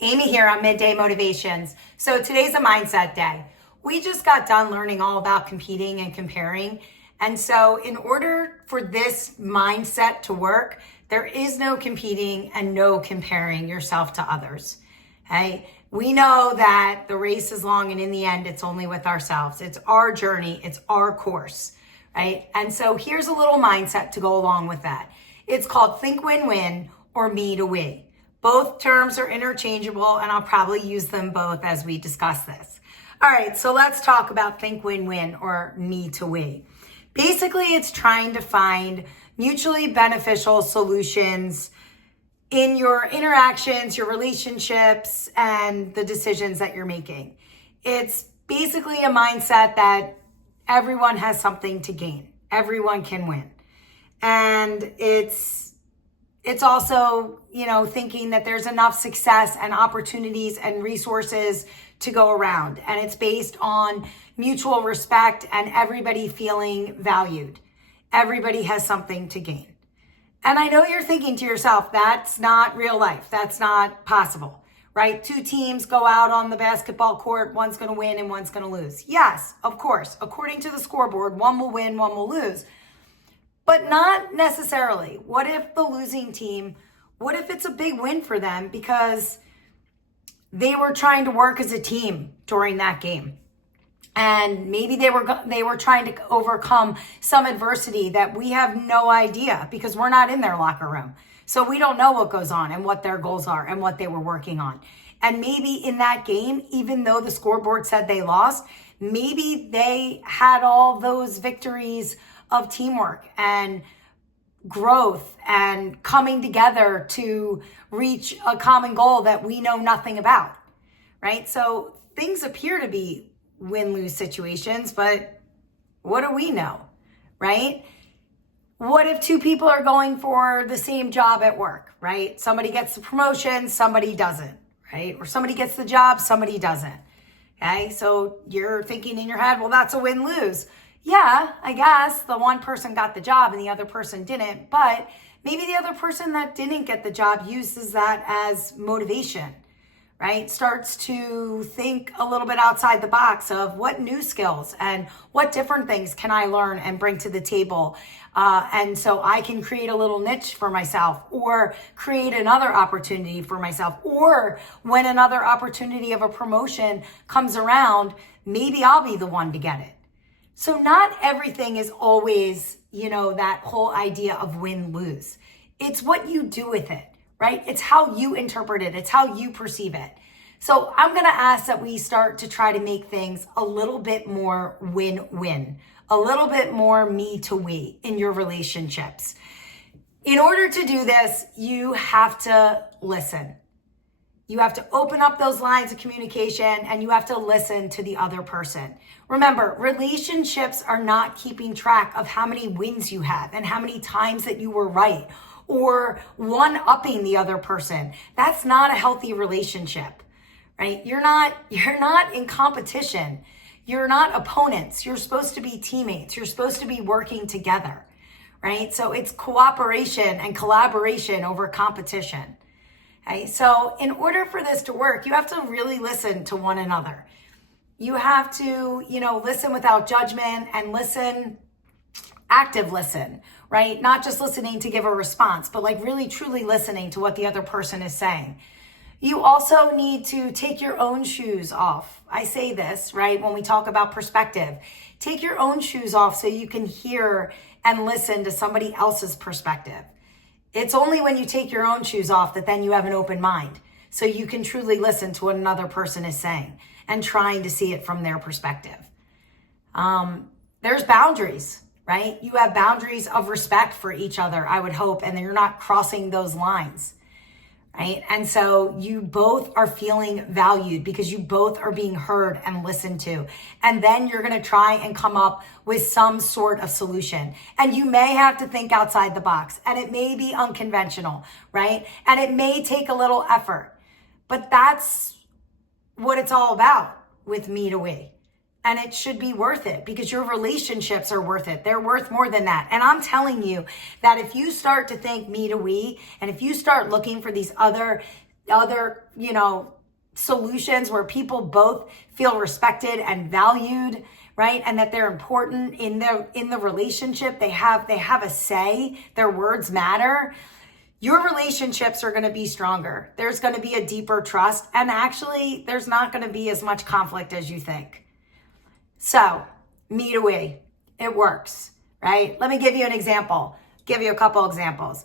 Amy here on Midday Motivations. So today's a mindset day. We just got done learning all about competing and comparing. And so in order for this mindset to work, there is no competing and no comparing yourself to others. Okay? We know that the race is long and in the end, it's only with ourselves. It's our journey. It's our course, right? And so here's a little mindset to go along with that. It's called think win-win or me to we. Both terms are interchangeable, and I'll probably use them both as we discuss this. All right, so let's talk about think win-win or me to we. Basically, it's trying to find mutually beneficial solutions in your interactions, your relationships, and the decisions that you're making. It's basically a mindset that everyone has something to gain. Everyone can win. And it's also, thinking that there's enough success and opportunities and resources to go around. And it's based on mutual respect and everybody feeling valued. Everybody has something to gain. And I know you're thinking to yourself, that's not real life. That's not possible, right? Two teams go out on the basketball court. One's going to win and one's going to lose. Yes, of course. According to the scoreboard, one will win, one will lose. But not necessarily. What if the losing team, what if it's a big win for them because they were trying to work as a team during that game? And maybe they were trying to overcome some adversity that we have no idea because we're not in their locker room. So we don't know what goes on and what their goals are and what they were working on. And maybe in that game, even though the scoreboard said they lost, maybe they had all those victories of teamwork and growth and coming together to reach a common goal that we know nothing about, right? So things appear to be win-lose situations, but what do we know, right? What if two people are going for the same job at work, right? Somebody gets the promotion, somebody doesn't, right? Or somebody gets the job, somebody doesn't, okay? So you're thinking in your head, well, that's a win-lose. Yeah, I guess the one person got the job and the other person didn't, but maybe the other person that didn't get the job uses that as motivation, right? Starts to think a little bit outside the box of what new skills and what different things can I learn and bring to the table. And so I can create a little niche for myself or create another opportunity for myself. Or when another opportunity of a promotion comes around, maybe I'll be the one to get it. So not everything is always, that whole idea of win-lose. It's what you do with it, right? It's how you interpret it. It's how you perceive it. So I'm going to ask that we start to try to make things a little bit more win-win, a little bit more me to we in your relationships. In order to do this, you have to listen. You have to open up those lines of communication and you have to listen to the other person. Remember, relationships are not keeping track of how many wins you have and how many times that you were right or one-upping the other person. That's not a healthy relationship, right? You're not in competition. You're not opponents. You're supposed to be teammates. You're supposed to be working together, right? So it's cooperation and collaboration over competition. Okay, so in order for this to work, you have to really listen to one another. You have to, listen without judgment and active listen, right? Not just listening to give a response, but like really truly listening to what the other person is saying. You also need to take your own shoes off. I say this, right? When we talk about perspective, take your own shoes off so you can hear and listen to somebody else's perspective. It's only when you take your own shoes off that then you have an open mind. So you can truly listen to what another person is saying and trying to see it from their perspective. There's boundaries, right? You have boundaries of respect for each other, I would hope, and you're not crossing those lines, right? And so you both are feeling valued because you both are being heard and listened to. And then you're going to try and come up with some sort of solution. And you may have to think outside the box, and it may be unconventional, right? And it may take a little effort, but that's what it's all about with me to we. And it should be worth it because your relationships are worth it. They're worth more than that. And I'm telling you that if you start to think me to we, and if you start looking for these other other, solutions where people both feel respected and valued, right? And that they're important in the relationship. They have a say, their words matter. Your relationships are going to be stronger. There's going to be a deeper trust, and actually there's not going to be as much conflict as you think. So, meet away. It works, right? Let me give you an example. Give you a couple examples.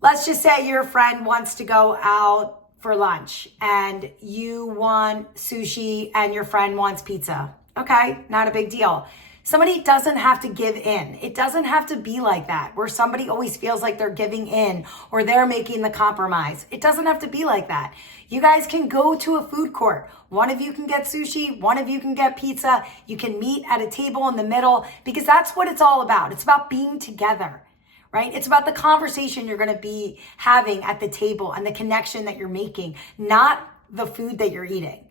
Let's just say your friend wants to go out for lunch and you want sushi and your friend wants pizza. Okay, not a big deal. Somebody doesn't have to give in. It doesn't have to be like that, where somebody always feels like they're giving in or they're making the compromise. It doesn't have to be like that. You guys can go to a food court. One of you can get sushi, one of you can get pizza. You can meet at a table in the middle, because that's what it's all about. It's about being together, right? It's about the conversation you're going to be having at the table and the connection that you're making, not the food that you're eating.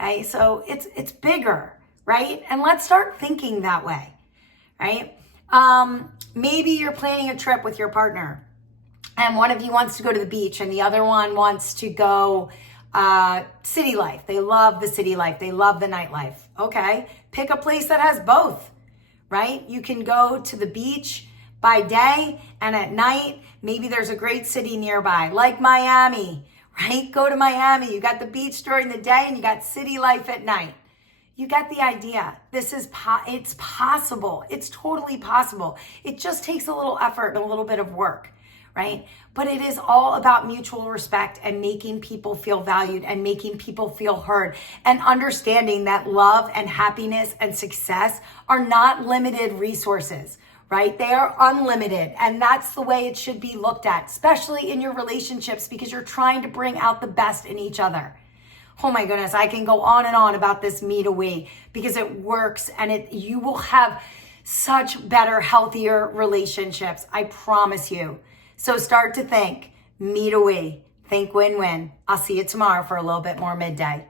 Okay, so it's bigger. Right? And let's start thinking that way, right? Maybe you're planning a trip with your partner and one of you wants to go to the beach and the other one wants to go city life. They love the city life. They love the nightlife. Okay, pick a place that has both, right? You can go to the beach by day, and at night, maybe there's a great city nearby, like Miami, right? Go to Miami. You got the beach during the day and you got city life at night. You get the idea. It's possible. It's totally possible. It just takes a little effort and a little bit of work, right? But it is all about mutual respect and making people feel valued and making people feel heard, and understanding that love and happiness and success are not limited resources, right? They are unlimited, and that's the way it should be looked at, especially in your relationships, because you're trying to bring out the best in each other. Oh my goodness, I can go on and on about this meet away, because it works, and you will have such better, healthier relationships. I promise you. So start to think, meet away, think win-win. I'll see you tomorrow for a little bit more midday.